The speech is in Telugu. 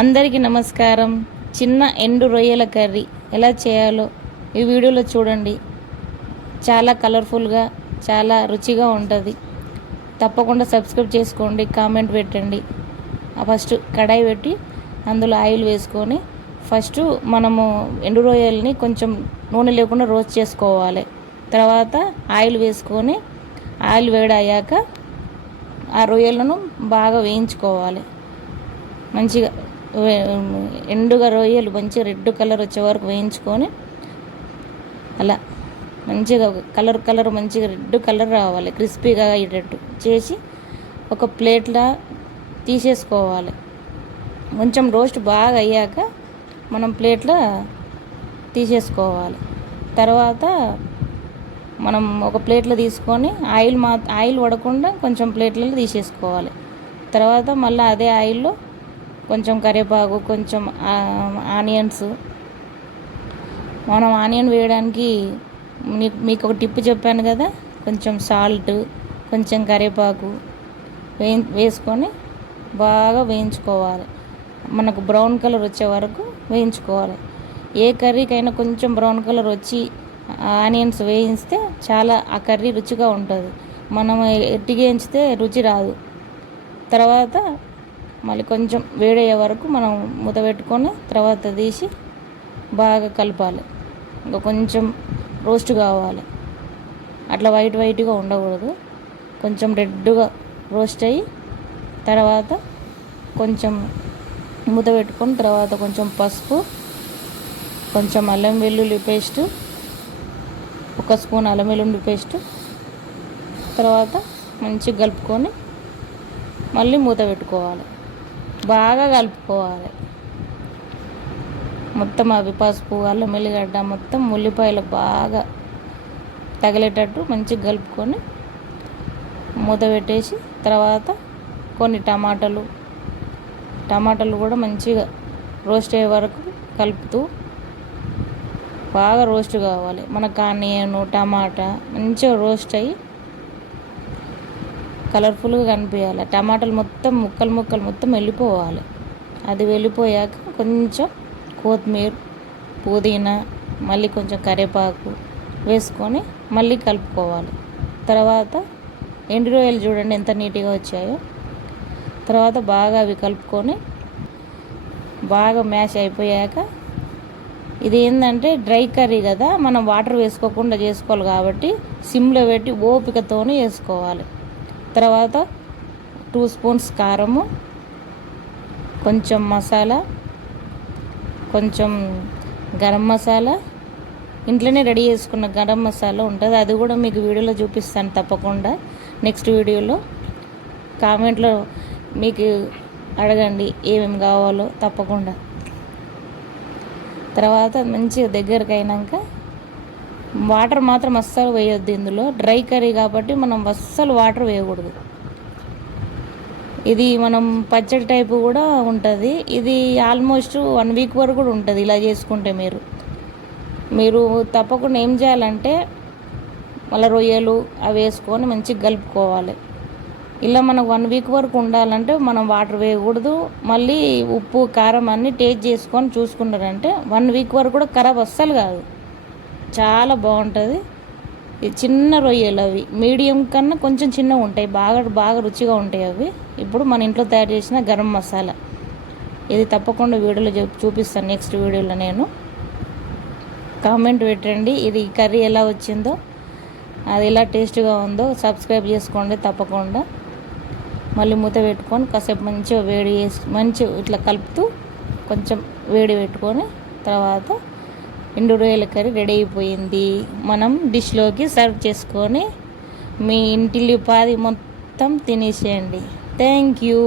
అందరికీ నమస్కారం. చిన్న ఎండు రొయ్యల కర్రీ ఎలా చేయాలో ఈ వీడియోలో చూడండి. చాలా కలర్ఫుల్గా, చాలా రుచిగా ఉంటుంది. తప్పకుండా సబ్స్క్రైబ్ చేసుకోండి, కామెంట్ పెట్టండి. ఫస్ట్ కడాయి పెట్టి అందులో ఆయిల్ వేసుకొని ఫస్ట్ మనము ఎండు రొయ్యల్ని కొంచెం నూనె లేకుండా రోస్ట్ చేసుకోవాలి. తర్వాత ఆయిల్ వేసుకొని ఆయిల్ వేడయ్యాక ఆ రొయ్యలను బాగా వేయించుకోవాలి. మంచిగా ఎండుగా రొయ్యలు మంచిగా రెడ్ కలర్ వచ్చే వరకు వేయించుకొని అలా మంచిగా కలర్ మంచిగా రెడ్ కలర్ రావాలి, క్రిస్పీగా అయ్యేటట్టు చేసి ఒక ప్లేట్లో తీసేసుకోవాలి. కొంచెం రోస్ట్ బాగా అయ్యాక మనం ప్లేట్లో తీసేసుకోవాలి. తర్వాత మనం ఒక ప్లేట్లో తీసుకొని ఆయిల్ పడకుండా కొంచెం ప్లేట్లలో తీసేసుకోవాలి. తర్వాత మళ్ళీ అదే ఆయిల్లో కొంచెం కరివేపాకు, కొంచెం ఆనియన్స్. మనం ఆనియన్ వేయడానికి మీకు ఒక టిప్ చెప్పాను కదా, కొంచెం సాల్ట్, కొంచెం కరివేపాకు వేసుకొని బాగా వేయించుకోవాలి. మనకు బ్రౌన్ కలర్ వచ్చే వరకు వేయించుకోవాలి. ఏ కర్రీకైనా కొంచెం బ్రౌన్ కలర్ వచ్చి ఆనియన్స్ వేయిస్తే చాలా ఆ కర్రీ రుచిగా ఉంటుంది. మనం ఎట్టిగా వేయించితే రుచి రాదు. తర్వాత మళ్ళీ కొంచెం వేడయ్యే వరకు మనం మూత పెట్టుకొని తర్వాత తీసి బాగా కలపాలి. ఇంకా కొంచెం రోస్ట్ కావాలి, అట్లా వైట్గా ఉండకూడదు. కొంచెం రెడ్గా రోస్ట్ అయ్యి తర్వాత కొంచెం మూత పెట్టుకొని తర్వాత కొంచెం పసుపు, కొంచెం అల్లం వెల్లుల్లి పేస్ట్, 1 స్పూన్ అల్లం వెల్లుల్లి పేస్ట్, తర్వాత మంచిగా కలుపుకొని మళ్ళీ మూత పెట్టుకోవాలి. బాగా కలుపుకోవాలి. మొత్తం అవి పసుపు, అల్లం వెల్లిగడ్డ మొత్తం ఉల్లిపాయలు బాగా తగిలేటట్టు మంచిగా కలుపుకొని మూత పెట్టేసి తర్వాత కొన్ని టమాటాలు కూడా మంచిగా రోస్ట్ అయ్యే వరకు కలుపుతూ బాగా రోస్ట్ కావాలి. మనకు ఆనియన్, టమాటా మంచిగా రోస్ట్ అయ్యి కలర్ఫుల్గా కనిపించాలి. టమాటాలు మొత్తం ముక్కలు మొత్తం వెళ్ళిపోవాలి. అది వెళ్ళిపోయాక కొంచెం కొత్తిమీర, పుదీనా, మళ్ళీ కొంచెం కరివేపాకు వేసుకొని మళ్ళీ కలుపుకోవాలి. తర్వాత ఎండు రొయ్యలు చూడండి ఎంత నీట్గా వచ్చాయో. తర్వాత బాగా అవి కలుపుకొని బాగా మ్యాష్ అయిపోయాక, ఇది ఏంటంటే డ్రై కర్రీ కదా, మనం వాటర్ వేసుకోకుండా చేసుకోవాలి కాబట్టి సిమ్లో పెట్టి ఓపికతోనే వేసుకోవాలి. తర్వాత 2 స్పూన్స్ కారము, కొంచెం మసాలా, కొంచెం గరం మసాలా, ఇంట్లోనే రెడీ చేసుకున్న గరం మసాలా ఉంటుంది, అది కూడా మీకు వీడియోలో చూపిస్తాను తప్పకుండా. నెక్స్ట్ వీడియోలో కామెంట్లో మీకు అడగండి ఏమేమి కావాలో తప్పకుండా. తర్వాత మంచిగా దగ్గరికి అయినాక వాటర్ మాత్రం అస్సలు వేయొద్దు. ఇందులో డ్రై కర్రీ కాబట్టి మనం అస్సలు వాటర్ వేయకూడదు. ఇది మనం పచ్చడి టైపు కూడా ఉంటుంది. ఇది ఆల్మోస్ట్ 1 వీక్ వరకు కూడా ఉంటుంది ఇలా చేసుకుంటే. మీరు తప్పకుండా ఏం చేయాలంటే మళ్ళీ రొయ్యలు అవి వేసుకొని మంచిగా కలుపుకోవాలి. ఇలా మనకు 1 వీక్ వరకు ఉండాలంటే మనం వాటర్ వేయకూడదు. మళ్ళీ ఉప్పు, కారం అన్నీ టేస్ట్ చేసుకొని చూసుకున్నారంటే 1 వీక్ వరకు కూడా ఖరాబ్ అస్సలు కాదు, చాలా బాగుంటుంది. చిన్న రొయ్యలు అవి మీడియం కన్నా కొంచెం చిన్నగా ఉంటాయి, బాగా రుచిగా ఉంటాయి అవి. ఇప్పుడు మన ఇంట్లో తయారు చేసిన గరం మసాలా ఇది తప్పకుండా వీడియోలో చూపిస్తాను. నెక్స్ట్ వీడియోలో నేను కామెంట్ పెట్టండి ఇది కర్రీ ఎలా వచ్చిందో, అది ఎలా టేస్ట్గా ఉందో. సబ్స్క్రైబ్ చేసుకోండి తప్పకుండా. మళ్ళీ మూత పెట్టుకొని కాసేపు మంచిగా వేడి చేసి మంచిగా ఇట్లా కలుపుతూ కొంచెం వేడి పెట్టుకొని తర్వాత ఎండు రొయ్యల కర్రీ రెడీ అయిపోయింది. మనం డిష్లోకి సర్వ్ చేసుకొని మీ ఇంటిల్లి పాది మొత్తం తినేసేయండి. Thank you.